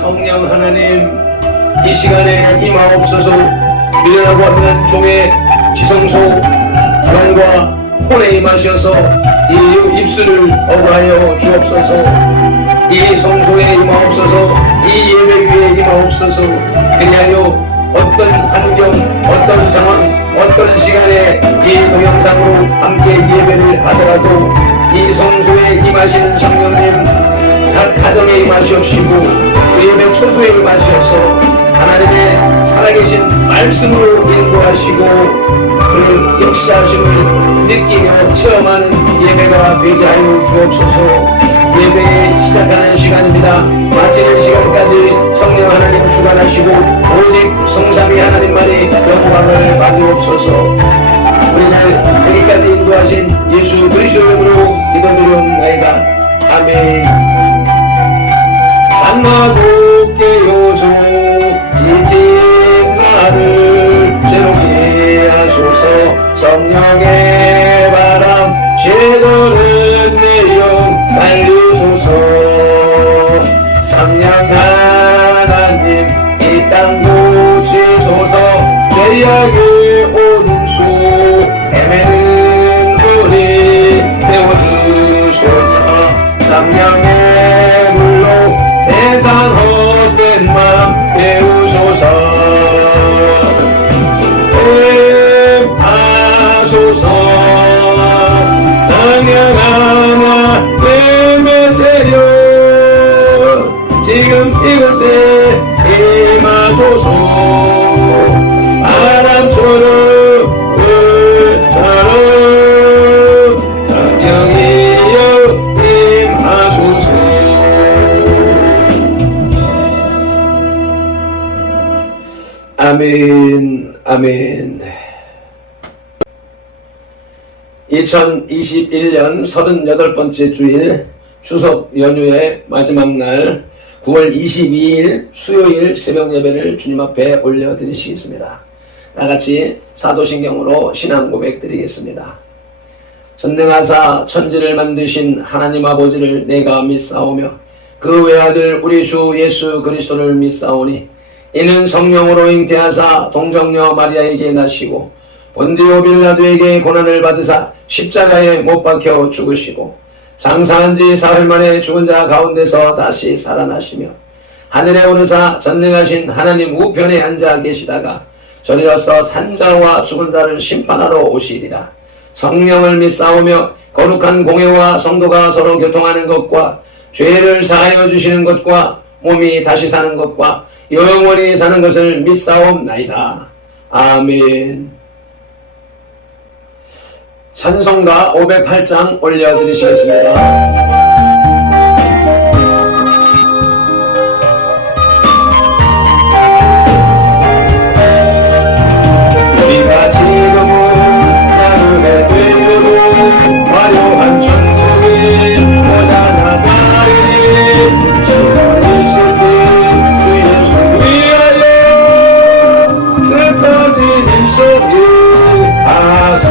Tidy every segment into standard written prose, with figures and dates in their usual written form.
성령 하나님, 이 시간에 임하옵소서. 미련하고 하는 종의 지성소 영과 혼에 임하셔서 이 입술을 어하여 주옵소서. 이 성소에 임하옵소서. 이 예배 위에 임하옵소서. 그리하여 어떤 환경, 어떤 상황, 어떤 시간에 이 동영상으로 함께 예배를 하더라도 이 성소에 임하시는 성령님, 각 가정에 임하시옵시고 그 예배 초소에 임하셔서 하나님의 살아계신 말씀으로 인도하시고 그 역사하심을 느끼며 체험하는 예배가 되게 하여 주옵소서. 예배 시작하는 시간입니다. 마치는 시간까지 성령 하나님 주관하시고 오직 성삼위 하나님만이 영광을 받으옵소서. 우리를 여기까지 인도하신 예수 그리스도의 이름으로 기도드리옵나이다. 아멘. 산마도 깨어줘 지친 나를 새롭게 하소서. 성령의 바람 쉐도는 내 영 살리소서. 성령 하나님 이 땅 고치소서. 죄악의 온수 헤매는 우리 내어주소서. 성령의 물로 세상 헛된 맘 배우소서. 하소서. 성령 하나 내매세요. 지금 이곳에 임하소서. 바람처럼 불처럼 성령이여 임하소서. 아멘. 아멘. 2021년 38번째 주일 추석 연휴의 마지막 날 9월 22일 수요일 새벽 예배를 주님 앞에 올려드리시겠습니다. 다같이 사도신경으로 신앙 고백 드리겠습니다. 전능하사 천지를 만드신 하나님 아버지를 내가 믿사오며 그 외아들 우리 주 예수 그리스도를 믿사오니 이는 성령으로 잉태하사 동정녀 마리아에게 나시고 본디오 빌라도에게 고난을 받으사 십자가에 못 박혀 죽으시고 장사한 지 사흘 만에 죽은 자 가운데서 다시 살아나시며 하늘에 오르사 전능하신 하나님 우편에 앉아 계시다가 저리로서 산자와 죽은 자를 심판하러 오시리라. 성령을 믿사오며 거룩한 공회와 성도가 서로 교통하는 것과 죄를 사하여 주시는 것과 몸이 다시 사는 것과 영원히 사는 것을 믿사옵나이다. 아멘. 찬송가 508장 올려드리시겠습니다. 우리가 지금은 야곱의 되어도 화려한 천국이 모자라 다리 시선 있을 때 주 예수 위하여 끝까지 힘쓰기 하시.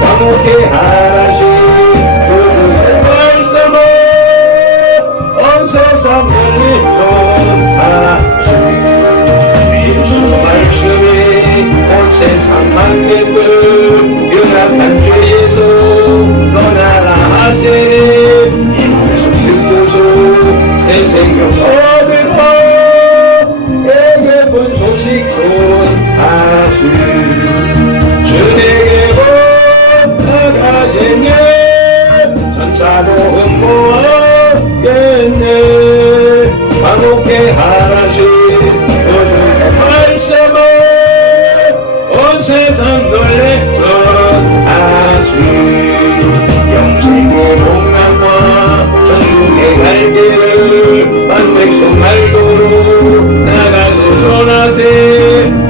광옥해 하시 그의 말씀을 온 세상 널리 전하시. 예수 말씀이 온 세상 만민들 연약한 죄에서 떠나라 하시니 이 말씀 듣고서 새 생명 얻으라. 예쁜 소식 전하시. 주님에게 나가시네 전사도 흠모하겠네. 광옥해 하시 주의 말씀을 온 세상 널리 전하시. 영생의 목명과 천국의 갈 길을 만백성 말도록 나가서 전하세.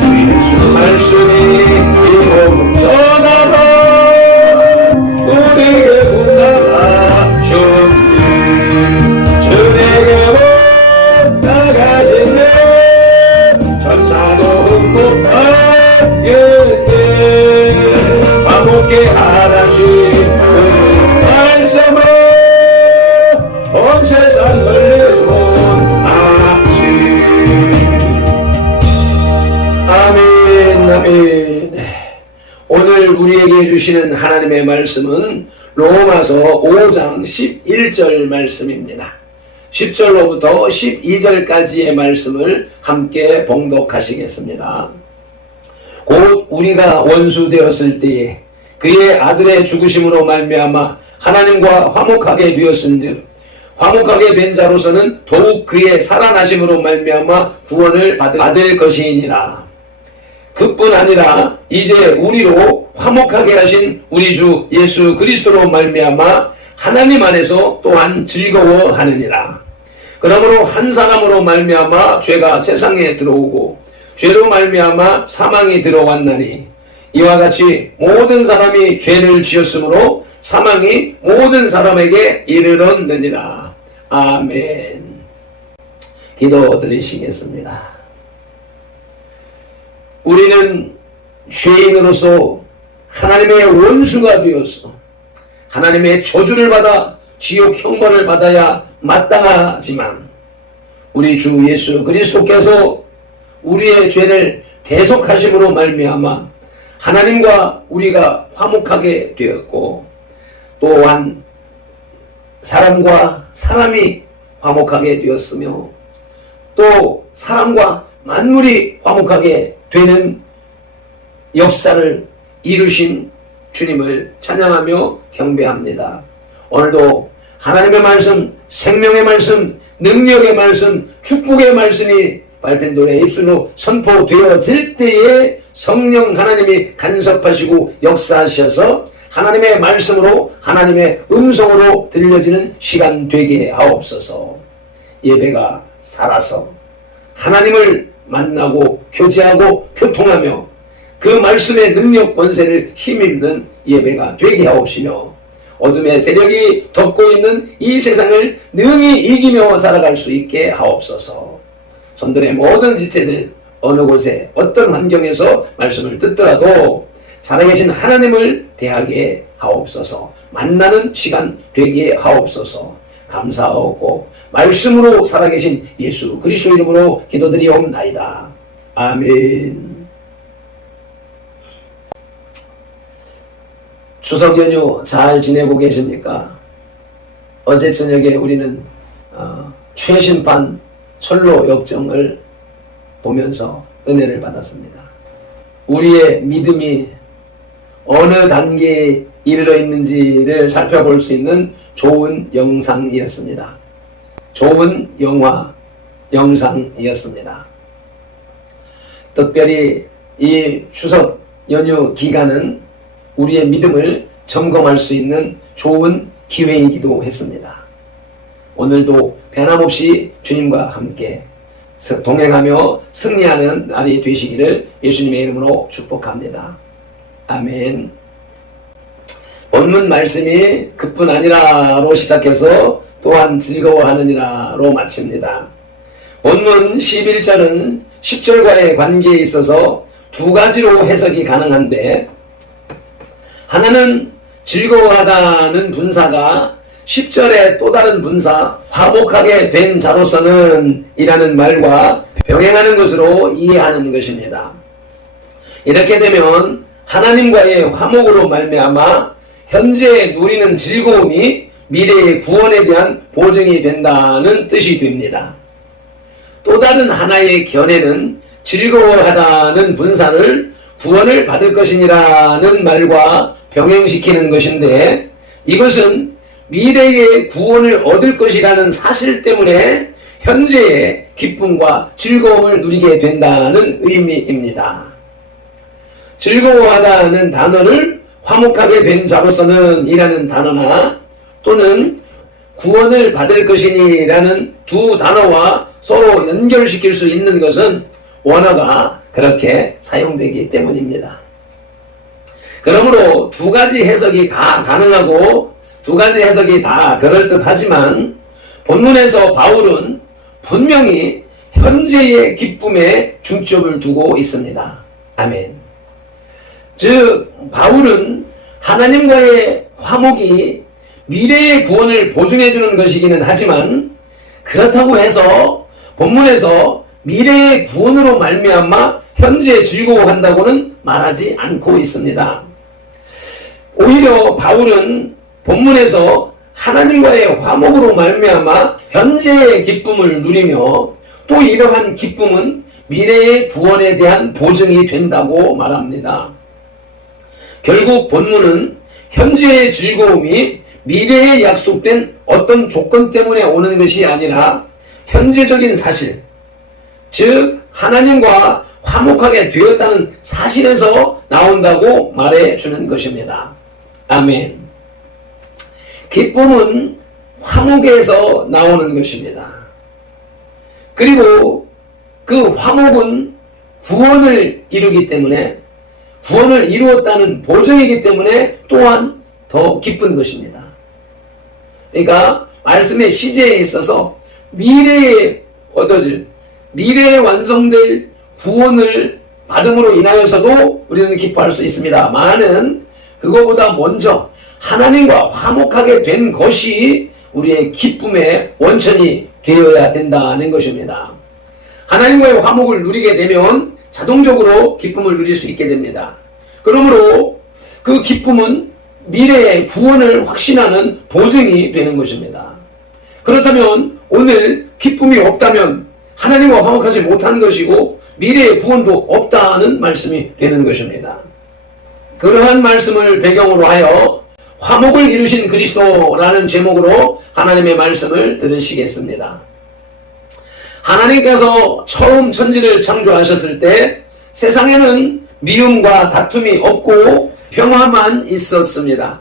주 예수 말씀이 이 복음 전하라. 우리에게 분나라 주님 주에게 나가시네 전사도 흠모하겠네. 함께 하라신 그 말씀을 온 세상 들려준 아시. 아멘. 아멘. 오늘 우리에게 주시는 하나님의 말씀은 로마서 5장 11절 말씀입니다. 10절로부터 12절까지의 말씀을 함께 봉독하시겠습니다. 곧 우리가 원수 되었을 때에 그의 아들의 죽으심으로 말미암아 하나님과 화목하게 되었은즉 화목하게 된 자로서는 더욱 그의 살아나심으로 말미암아 구원을 받을 것이니라. 그뿐 아니라 이제 우리로 화목하게 하신 우리 주 예수 그리스도로 말미암아 하나님 안에서 또한 즐거워하느니라. 그러므로 한 사람으로 말미암아 죄가 세상에 들어오고 죄로 말미암아 사망이 들어왔나니 이와 같이 모든 사람이 죄를 지었으므로 사망이 모든 사람에게 이르렀느니라. 아멘. 기도드리시겠습니다. 우리는 죄인으로서 하나님의 원수가 되어서 하나님의 저주를 받아 지옥 형벌을 받아야 마땅하지만 우리 주 예수 그리스도께서 우리의 죄를 대속하심으로 말미암아 하나님과 우리가 화목하게 되었고 또한 사람과 사람이 화목하게 되었으며 또 사람과 만물이 화목하게 되는 역사를 이루신 주님을 찬양하며 경배합니다. 오늘도 하나님의 말씀, 생명의 말씀, 능력의 말씀, 축복의 말씀이 발편도의 입술로 선포되어질 때에 성령 하나님이 간섭하시고 역사하셔서 하나님의 말씀으로 하나님의 음성으로 들려지는 시간 되게 하옵소서. 예배가 살아서 하나님을 만나고 교제하고 교통하며 그 말씀의 능력 권세를 힘입는 예배가 되게 하옵시며 어둠의 세력이 덮고 있는 이 세상을 능히 이기며 살아갈 수 있게 하옵소서. 손들의 모든 지체들 어느 곳에 어떤 환경에서 말씀을 듣더라도 살아계신 하나님을 대하게 하옵소서. 만나는 시간 되게 하옵소서. 감사하고 말씀으로 살아계신 예수 그리스도 이름으로 기도드리옵나이다. 아멘. 추석 연휴 잘 지내고 계십니까? 어제 저녁에 우리는 최신판 철로 역정을 보면서 은혜를 받았습니다. 우리의 믿음이 어느 단계에 이르러 있는지를 살펴볼 수 있는 좋은 영상이었습니다. 좋은 영상이었습니다. 특별히 이 추석 연휴 기간은 우리의 믿음을 점검할 수 있는 좋은 기회이기도 했습니다. 오늘도 변함없이 주님과 함께 동행하며 승리하는 날이 되시기를 예수님의 이름으로 축복합니다. 아멘. 본문 말씀이 그뿐 아니라로 시작해서 또한 즐거워하느니라로 마칩니다. 본문 11절은 10절과의 관계에 있어서 두 가지로 해석이 가능한데 하나는 즐거워하다는 분사가 10절의 또 다른 분사 화목하게 된 자로서는 이라는 말과 병행하는 것으로 이해하는 것입니다. 이렇게 되면 하나님과의 화목으로 말미암아 현재 누리는 즐거움이 미래의 구원에 대한 보증이 된다는 뜻이 됩니다. 또 다른 하나의 견해는 즐거워하다는 분사를 구원을 받을 것이니라는 말과 병행시키는 것인데 이것은 미래의 구원을 얻을 것이라는 사실 때문에 현재의 기쁨과 즐거움을 누리게 된다는 의미입니다. 즐거워하다는 단어를 화목하게 된 자로서는 이라는 단어나 또는 구원을 받을 것이니라는 두 단어와 서로 연결시킬 수 있는 것은 원어가 그렇게 사용되기 때문입니다. 그러므로 두 가지 해석이 다 가능하고 두 가지 해석이 다 그럴듯하지만 본문에서 바울은 분명히 현재의 기쁨에 중점을 두고 있습니다. 아멘. 즉 바울은 하나님과의 화목이 미래의 구원을 보증해 주는 것이기는 하지만 그렇다고 해서 본문에서 미래의 구원으로 말미암아 현재 즐거워한다고는 말하지 않고 있습니다. 오히려 바울은 본문에서 하나님과의 화목으로 말미암아 현재의 기쁨을 누리며 또 이러한 기쁨은 미래의 구원에 대한 보증이 된다고 말합니다. 결국 본문은 현재의 즐거움이 미래에 약속된 어떤 조건 때문에 오는 것이 아니라 현재적인 사실, 즉 하나님과 화목하게 되었다는 사실에서 나온다고 말해주는 것입니다. 아멘. 기쁨은 화목에서 나오는 것입니다. 그리고 그 화목은 구원을 이루기 때문에 구원을 이루었다는 보증이기 때문에 또한 더 기쁜 것입니다. 그러니까 말씀의 시제에 있어서 미래에 얻어질 미래에 완성될 구원을 받음으로 인하여서도 우리는 기뻐할 수 있습니다만은 그거보다 먼저 하나님과 화목하게 된 것이 우리의 기쁨의 원천이 되어야 된다는 것입니다. 하나님과의 화목을 누리게 되면 자동적으로 기쁨을 누릴 수 있게 됩니다. 그러므로 그 기쁨은 미래의 구원을 확신하는 보증이 되는 것입니다. 그렇다면 오늘 기쁨이 없다면 하나님과 화목하지 못한 것이고 미래의 구원도 없다는 말씀이 되는 것입니다. 그러한 말씀을 배경으로 하여 화목을 이루신 그리스도라는 제목으로 하나님의 말씀을 들으시겠습니다. 하나님께서 처음 천지를 창조하셨을 때 세상에는 미움과 다툼이 없고 평화만 있었습니다.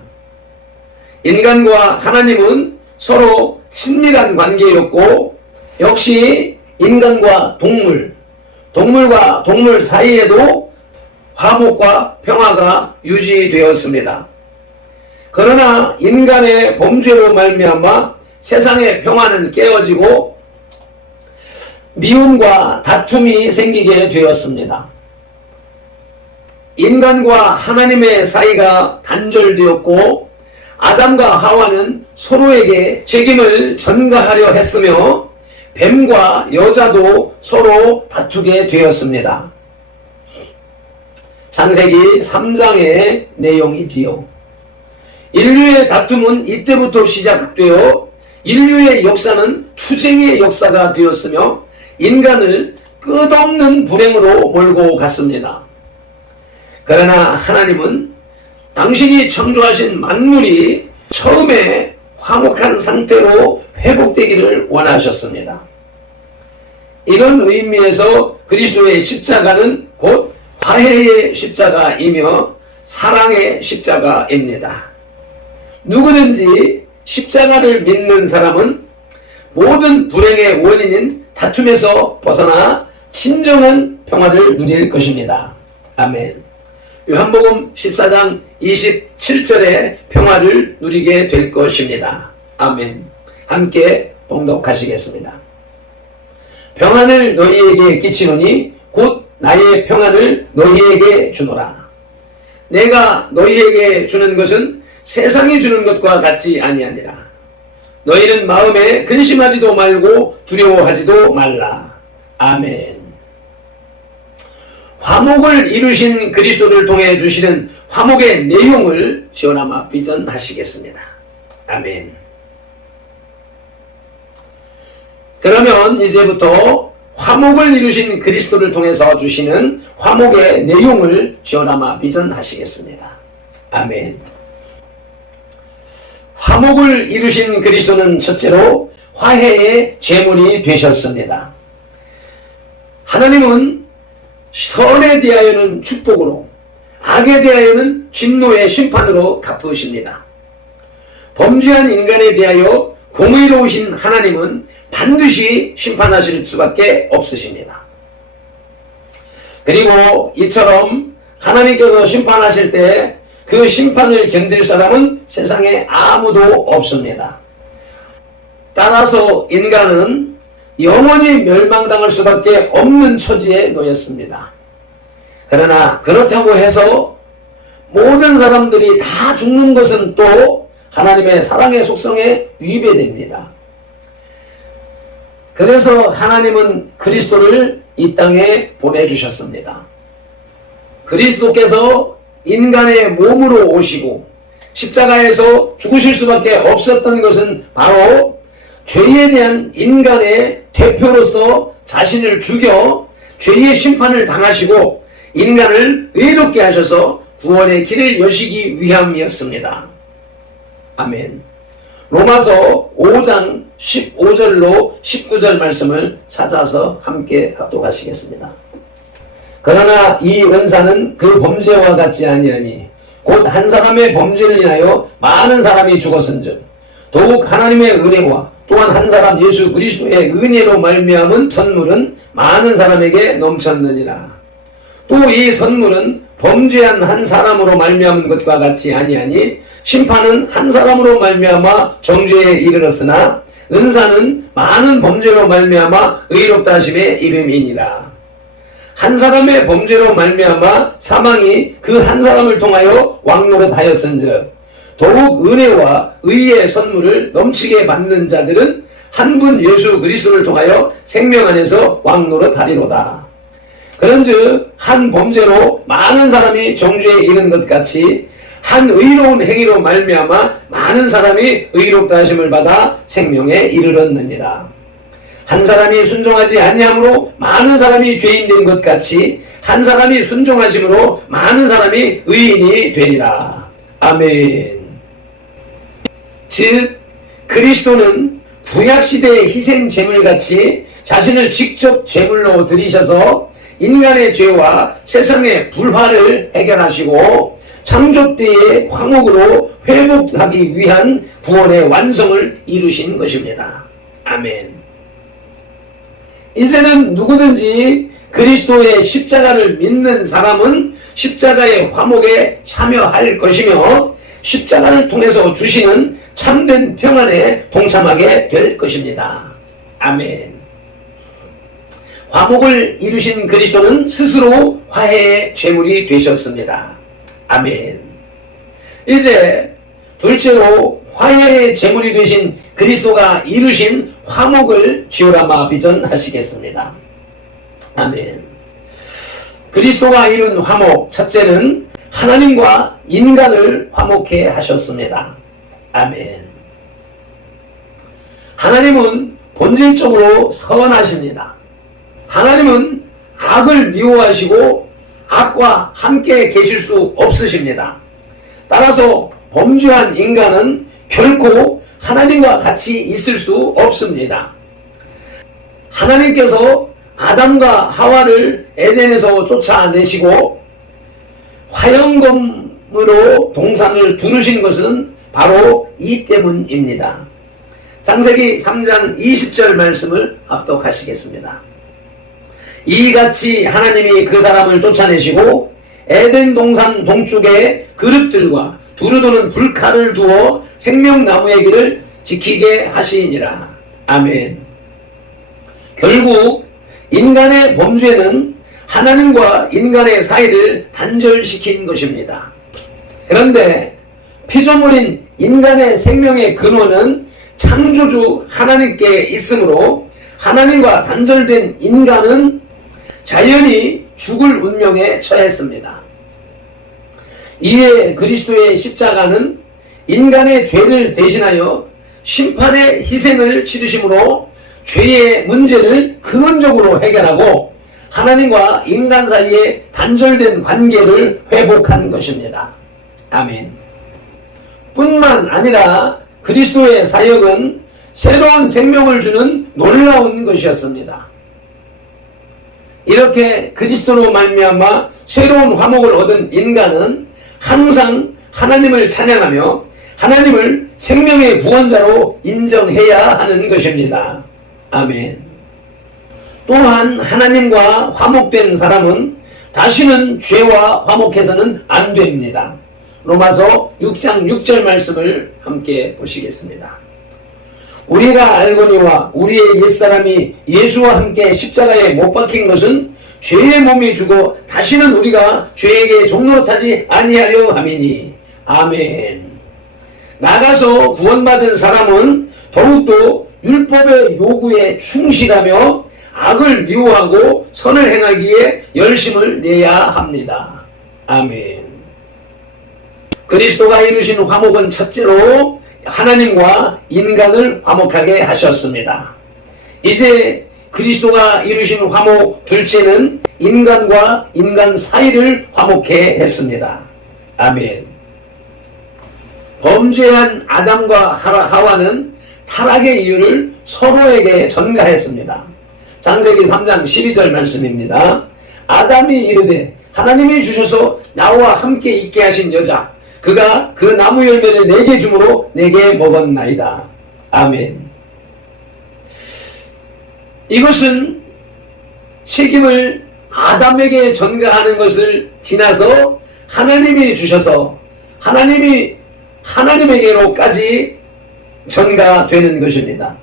인간과 하나님은 서로 친밀한 관계였고 역시 인간과 동물과 동물 사이에도 화목과 평화가 유지되었습니다. 그러나 인간의 범죄로 말미암아 세상의 평화는 깨어지고 미움과 다툼이 생기게 되었습니다. 인간과 하나님의 사이가 단절되었고 아담과 하와는 서로에게 책임을 전가하려 했으며 뱀과 여자도 서로 다투게 되었습니다. 창세기 3장의 내용이지요. 인류의 다툼은 이때부터 시작되어 인류의 역사는 투쟁의 역사가 되었으며 인간을 끝없는 불행으로 몰고 갔습니다. 그러나 하나님은 당신이 창조하신 만물이 처음에 화목한 상태로 회복되기를 원하셨습니다. 이런 의미에서 그리스도의 십자가는 곧 화해의 십자가이며 사랑의 십자가입니다. 누구든지 십자가를 믿는 사람은 모든 불행의 원인인 다툼에서 벗어나 진정한 평화를 누릴 것입니다. 아멘. 요한복음 14장 27절에 평화를 누리게 될 것입니다. 아멘. 함께 봉독하시겠습니다. 평안을 너희에게 끼치노니 곧 나의 평안을 너희에게 주노라. 내가 너희에게 주는 것은 세상이 주는 것과 같지 아니하니라. 너희는 마음에 근심하지도 말고 두려워하지도 말라. 아멘. 화목을 이루신 그리스도를 통해 주시는 화목의 내용을 시원하마 비전하시겠습니다. 아멘. 그러면 이제부터 화목을 이루신 그리스도를 통해서 주시는 화목의 내용을 시원하마 비전하시겠습니다. 아멘. 화목을 이루신 그리스도는 첫째로 화해의 제물이 되셨습니다. 하나님은 선에 대하여는 축복으로, 악에 대하여는 진노의 심판으로 갚으십니다. 범죄한 인간에 대하여 공의로우신 하나님은 반드시 심판하실 수밖에 없으십니다. 그리고 이처럼 하나님께서 심판하실 때 그 심판을 견딜 사람은 세상에 아무도 없습니다. 따라서 인간은 영원히 멸망당할 수밖에 없는 처지에 놓였습니다. 그러나 그렇다고 해서 모든 사람들이 다 죽는 것은 또 하나님의 사랑의 속성에 위배됩니다. 그래서 하나님은 그리스도를 이 땅에 보내주셨습니다. 그리스도께서 인간의 몸으로 오시고 십자가에서 죽으실 수밖에 없었던 것은 바로 죄에 대한 인간의 대표로서 자신을 죽여 죄의 심판을 당하시고 인간을 의롭게 하셔서 구원의 길을 여시기 위함이었습니다. 아멘. 로마서 5장 15절로 19절 말씀을 찾아서 함께 합독하시겠습니다. 그러나 이 은사는 그 범죄와 같지 아니하니 곧 한 사람의 범죄를 인하여 많은 사람이 죽었은즉 더욱 하나님의 은혜와 또한 한 사람 예수 그리스도의 은혜로 말미암은 선물은 많은 사람에게 넘쳤느니라. 또 이 선물은 범죄한 한 사람으로 말미암은 것과 같지 아니하니 심판은 한 사람으로 말미암아 정죄에 이르렀으나 은사는 많은 범죄로 말미암아 의롭다 하심에 이름이니라. 한 사람의 범죄로 말미암아 사망이 그 한 사람을 통하여 왕노릇하였은즉 더욱 은혜와 의의 선물을 넘치게 받는 자들은 한 분 예수 그리스도를 통하여 생명 안에서 왕노릇하리로다. 그런즉 한 범죄로 많은 사람이 정죄에 이른 것 같이 한 의로운 행위로 말미암아 많은 사람이 의롭다 하심을 받아 생명에 이르렀느니라. 한 사람이 순종하지 아니함으로 많은 사람이 죄인 된 것 같이 한 사람이 순종하심으로 많은 사람이 의인이 되리라. 아멘. 즉 그리스도는 구약시대의 희생 제물같이 자신을 직접 제물로 드리셔서 인간의 죄와 세상의 불화를 해결하시고 창조 때의 화목으로 회복하기 위한 구원의 완성을 이루신 것입니다. 아멘. 이제는 누구든지 그리스도의 십자가를 믿는 사람은 십자가의 화목에 참여할 것이며 십자가를 통해서 주시는 참된 평안에 동참하게 될 것입니다. 아멘. 화목을 이루신 그리스도는 스스로 화해의 제물이 되셨습니다. 아멘. 이제 둘째로 화해의 제물이 되신 그리스도가 이루신 화목을 지오라마 비전하시겠습니다. 아멘. 그리스도가 이룬 화목, 첫째는 하나님과 인간을 화목해 하셨습니다. 아멘. 하나님은 본질적으로 선하십니다. 하나님은 악을 미워하시고 악과 함께 계실 수 없으십니다. 따라서 범죄한 인간은 결코 하나님과 같이 있을 수 없습니다. 하나님께서 아담과 하와를 에덴에서 쫓아내시고 화영검으로 동산을 두르신 것은 바로 이 때문입니다. 창세기 3장 20절 말씀을 합독하시겠습니다. 이같이 하나님이 그 사람을 쫓아내시고 에덴 동산 동쪽에 그릇들과 두루도는 불칼을 두어 생명나무의 길을 지키게 하시니라. 아멘. 결국 인간의 범죄는 하나님과 인간의 사이를 단절시킨 것입니다. 그런데 피조물인 인간의 생명의 근원은 창조주 하나님께 있으므로 하나님과 단절된 인간은 자연히 죽을 운명에 처했습니다. 이에 그리스도의 십자가는 인간의 죄를 대신하여 심판의 희생을 치르심으로 죄의 문제를 근원적으로 해결하고 하나님과 인간 사이에 단절된 관계를 회복한 것입니다. 아멘. 뿐만 아니라 그리스도의 사역은 새로운 생명을 주는 놀라운 것이었습니다. 이렇게 그리스도로 말미암아 새로운 화목을 얻은 인간은 항상 하나님을 찬양하며 하나님을 생명의 구원자로 인정해야 하는 것입니다. 아멘. 또한 하나님과 화목된 사람은 다시는 죄와 화목해서는 안 됩니다. 로마서 6장 6절 말씀을 함께 보시겠습니다. 우리가 알거니와 우리의 옛사람이 예수와 함께 십자가에 못 박힌 것은 죄의 몸이 주고 다시는 우리가 죄에게 종노릇하지 아니하려 함이니. 아멘. 나가서 구원받은 사람은 더욱더 율법의 요구에 충실하며 악을 미워하고 선을 행하기에 열심을 내야 합니다. 아멘. 그리스도가 이루신 화목은 첫째로 하나님과 인간을 화목하게 하셨습니다. 이제 그리스도가 이루신 화목 둘째는 인간과 인간 사이를 화목해 했습니다. 아멘. 범죄한 아담과 하와는 타락의 이유를 서로에게 전가했습니다. 창세기 3장 12절 말씀입니다. 아담이 이르되 하나님이 주셔서 나와 함께 있게 하신 여자 그가 그 나무 열매를 내게 주므로 내게 먹었나이다. 아멘. 이것은 책임을 아담에게 전가하는 것을 지나서 하나님이 주셔서 하나님에게로까지 전가되는 것입니다.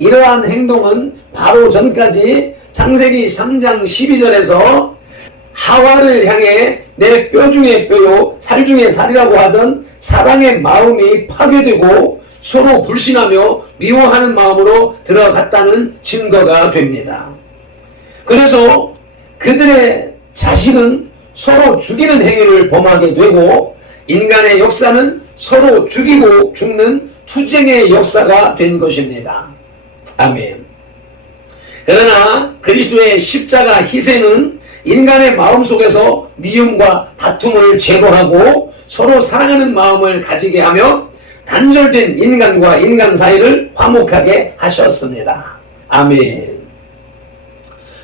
이러한 행동은 바로 전까지 창세기 3장 12절에서 하와를 향해 내 뼈 중에 뼈요 살 중에 살이라고 하던 사랑의 마음이 파괴되고 서로 불신하며 미워하는 마음으로 들어갔다는 증거가 됩니다. 그래서 그들의 자식은 서로 죽이는 행위를 범하게 되고 인간의 역사는 서로 죽이고 죽는 투쟁의 역사가 된 것입니다. 아멘. 그러나 그리스도의 십자가 희생은 인간의 마음속에서 미움과 다툼을 제거하고 서로 사랑하는 마음을 가지게 하며 단절된 인간과 인간 사이를 화목하게 하셨습니다. 아멘.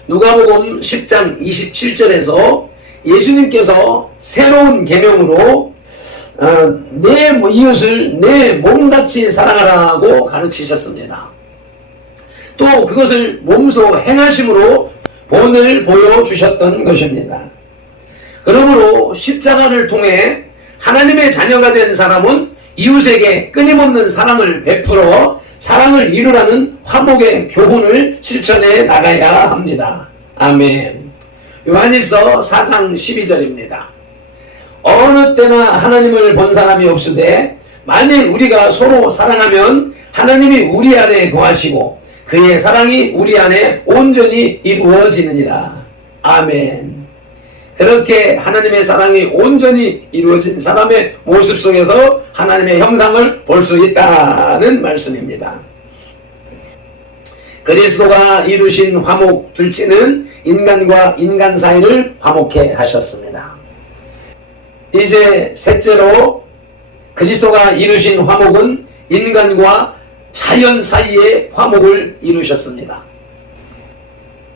누가복음 10장 27절에서 예수님께서 새로운 계명으로 내 이웃을 내 몸같이 사랑하라고 가르치셨습니다. 또 그것을 몸소 행하심으로 본을 보여주셨던 것입니다. 그러므로 십자가를 통해 하나님의 자녀가 된 사람은 이웃에게 끊임없는 사랑을 베풀어 사랑을 이루라는 화목의 교훈을 실천해 나가야 합니다. 아멘. 요한일서 4장 12절입니다. 어느 때나 하나님을 본 사람이 없으되 만일 우리가 서로 사랑하면 하나님이 우리 안에 거하시고 그의 사랑이 우리 안에 온전히 이루어지느니라. 아멘. 그렇게 하나님의 사랑이 온전히 이루어진 사람의 모습 속에서 하나님의 형상을 볼 수 있다는 말씀입니다. 그리스도가 이루신 화목 둘째는 인간과 인간 사이를 화목해 하셨습니다. 이제 셋째로 그리스도가 이루신 화목은 인간과 자연 사이의 화목을 이루셨습니다.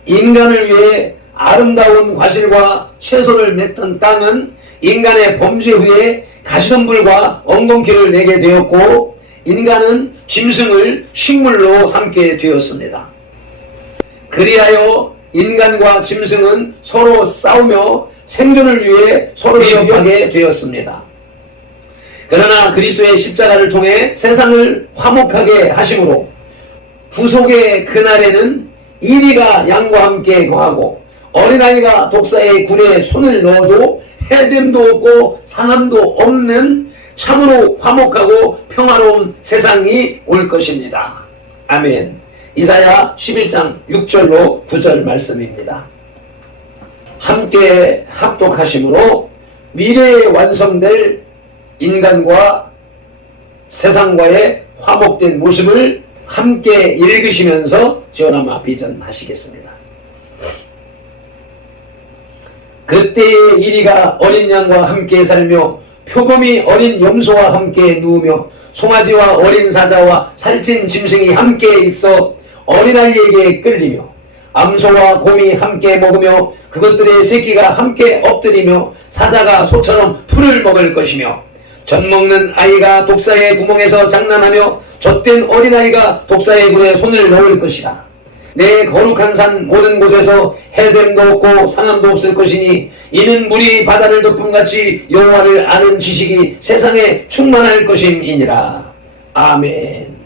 인간을 위해 아름다운 과실과 채소를 맺던 땅은 인간의 범죄 후에 가시덤불과 엉겅퀴를 내게 되었고 인간은 짐승을 식물로 삼게 되었습니다. 그리하여 인간과 짐승은 서로 싸우며 생존을 위해 서로 위협하게 되었습니다. 그러나 그리스도의 십자가를 통해 세상을 화목하게 하심으로 구속의 그날에는 이리가 양과 함께 거하고 어린아이가 독사의 굴에 손을 넣어도 해됨도 없고 상함도 없는 참으로 화목하고 평화로운 세상이 올 것입니다. 아멘. 이사야 11장 6절로 9절 말씀입니다. 함께 합독하심으로 미래에 완성될 인간과 세상과의 화목된 모습을 함께 읽으시면서 지어나마 비전하시겠습니다. 그때의 이리가 어린 양과 함께 살며 표범이 어린 염소와 함께 누우며 송아지와 어린 사자와 살찐 짐승이 함께 있어 어린아이에게 끌리며 암소와 곰이 함께 먹으며 그것들의 새끼가 함께 엎드리며 사자가 소처럼 풀을 먹을 것이며 젖먹는 아이가 독사의 구멍에서 장난하며 젖된 어린아이가 독사의 굴에 손을 넣을 것이라. 내 거룩한 산 모든 곳에서 해됨도 없고 상함도 없을 것이니 이는 물이 바다를 덮음같이 여호와를 아는 지식이 세상에 충만할 것임이니라. 아멘.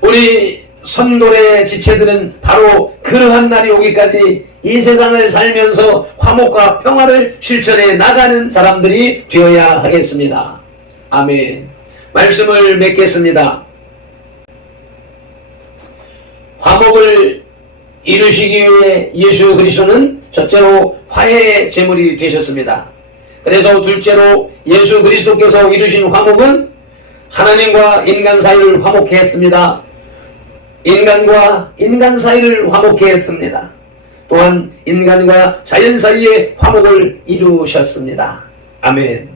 우리 선돌의 지체들은 바로 그러한 날이 오기까지 이 세상을 살면서 화목과 평화를 실천해 나가는 사람들이 되어야 하겠습니다. 아멘. 말씀을 맺겠습니다. 화목을 이루시기 위해 예수 그리스도는 첫째로 화해의 제물이 되셨습니다. 그래서 둘째로 예수 그리스도께서 이루신 화목은 하나님과 인간 사이를 화목케 했습니다. 인간과 인간 사이를 화목케 했습니다. 또한 인간과 자연 사이의 화목을 이루셨습니다. 아멘.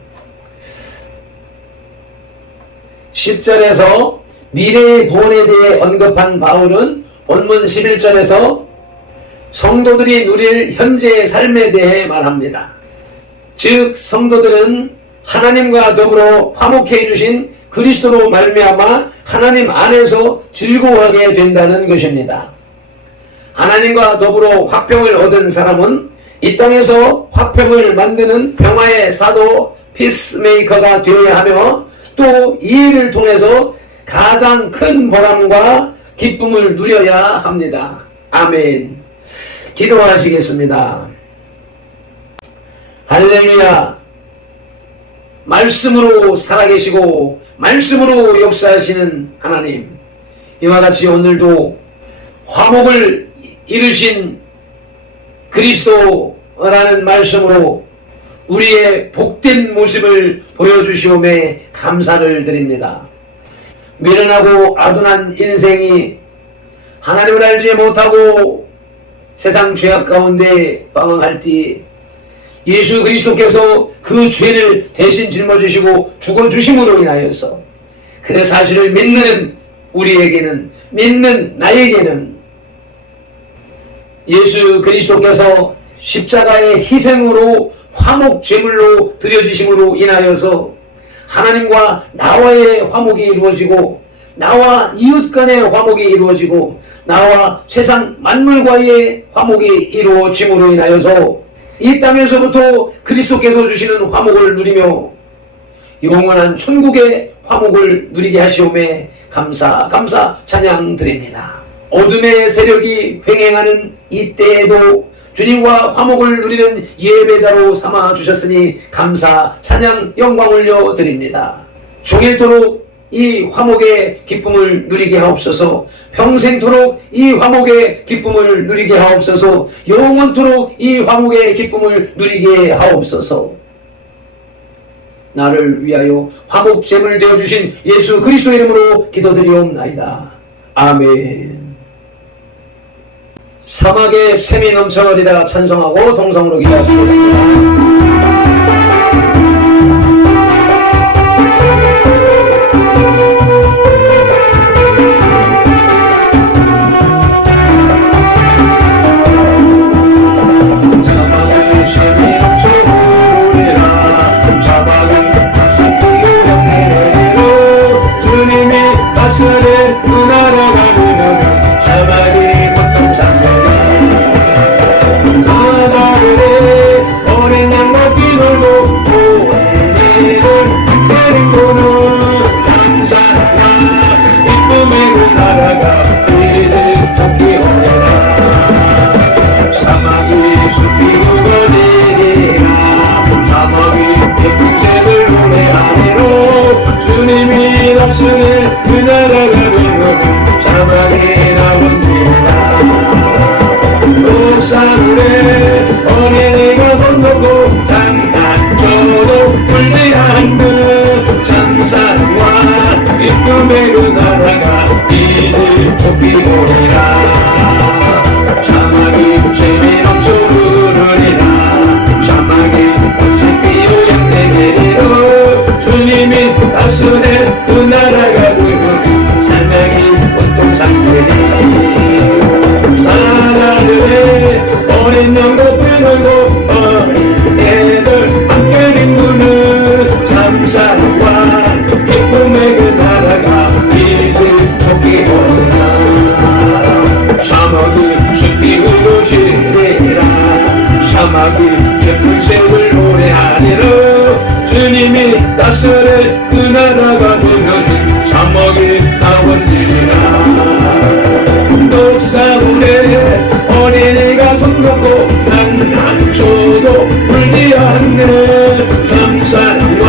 10절에서 미래의 구원에 대해 언급한 바울은 본문 11절에서 성도들이 누릴 현재의 삶에 대해 말합니다. 즉 성도들은 하나님과 더불어 화목해 주신 그리스도로 말미암아 하나님 안에서 즐거워하게 된다는 것입니다. 하나님과 더불어 화평을 얻은 사람은 이 땅에서 화평을 만드는 평화의 사도 피스메이커가 되어야 하며 또 이 일을 통해서 가장 큰 보람과 기쁨을 누려야 합니다. 아멘. 기도하시겠습니다. 할렐루야. 말씀으로 살아계시고 말씀으로 역사하시는 하나님, 이와 같이 오늘도 화목을 이루신 그리스도라는 말씀으로 우리의 복된 모습을 보여주시오매 감사를 드립니다. 미련하고 아둔한 인생이 하나님을 알지 못하고 세상 죄악 가운데 방황할 때 예수 그리스도께서 그 죄를 대신 짊어지시고 죽어주심으로 인하여서 그 사실을 믿는 우리에게는, 믿는 나에게는 예수 그리스도께서 십자가의 희생으로 화목 제물로 드려지심으로 인하여서 하나님과 나와의 화목이 이루어지고 나와 이웃 간의 화목이 이루어지고 나와 세상 만물과의 화목이 이루어짐으로 인하여서 이 땅에서부터 그리스도께서 주시는 화목을 누리며 영원한 천국의 화목을 누리게 하시오매 감사 찬양 드립니다. 어둠의 세력이 횡행하는 이때에도 주님과 화목을 누리는 예배자로 삼아 주셨으니 감사 찬양 영광 올려 드립니다. 종일토록 이 화목의 기쁨을 누리게 하옵소서. 평생토록 이 화목의 기쁨을 누리게 하옵소서. 영원토록 이 화목의 기쁨을 누리게 하옵소서. 나를 위하여 화목 제물 되어주신 예수 그리스도 이름으로 기도드리옵나이다. 아멘. 사막에 샘이 넘쳐버리다가 찬송하고 동성으로 기도하시겠습니다. 그 나라가 되면 사막에 나온다. 옥사물에 어린이가 손놓고 장난쳐도 불대한 그 천사와 기쁨의 그 나라가 이들 좁히오리라. 사막이 샘이 넘쳐 흐르리라. 사막이 꽃이 피어 양떼내리로 주님이 다스릴 그 나라가 되면 사막이 온통 상되리. 사라들의 어린 영것들 놀고 어린 애들 함께 림부는 참사와 기쁨의 그 나라가 이제 쫓기오리라. 사막이 숲이 흐르시리라. 사막이 예쁜 새를 노래하리라. 주님이 다스릴 그 나라가 되면 사막이 나온지라. 하늘 감사와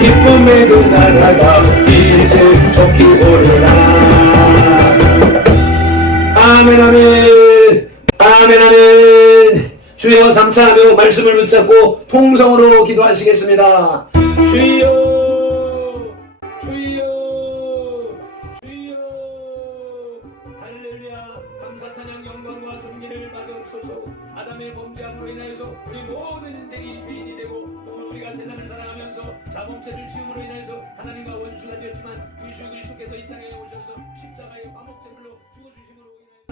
기쁨의 그 나라가 이제 좋기 오르라. 아멘 아멘 아멘 아멘. 주여 삼차하며 말씀을 붙잡고 통성으로 기도하시겠습니다. 주여 주여 주여. 할렐루야. 감사 찬양 영광과 존귀를 받으소서. 아담의 범죄함으로 인하여서 우리 모든 인생이 주인이 되고 또 우리가 세상을 살아가면서 자범죄를 지음으로 인하여서 하나님과 원수가 되었지만 예수 그리스도께서 이 땅에 오셔서 십자가의 화목제물로 죽어주신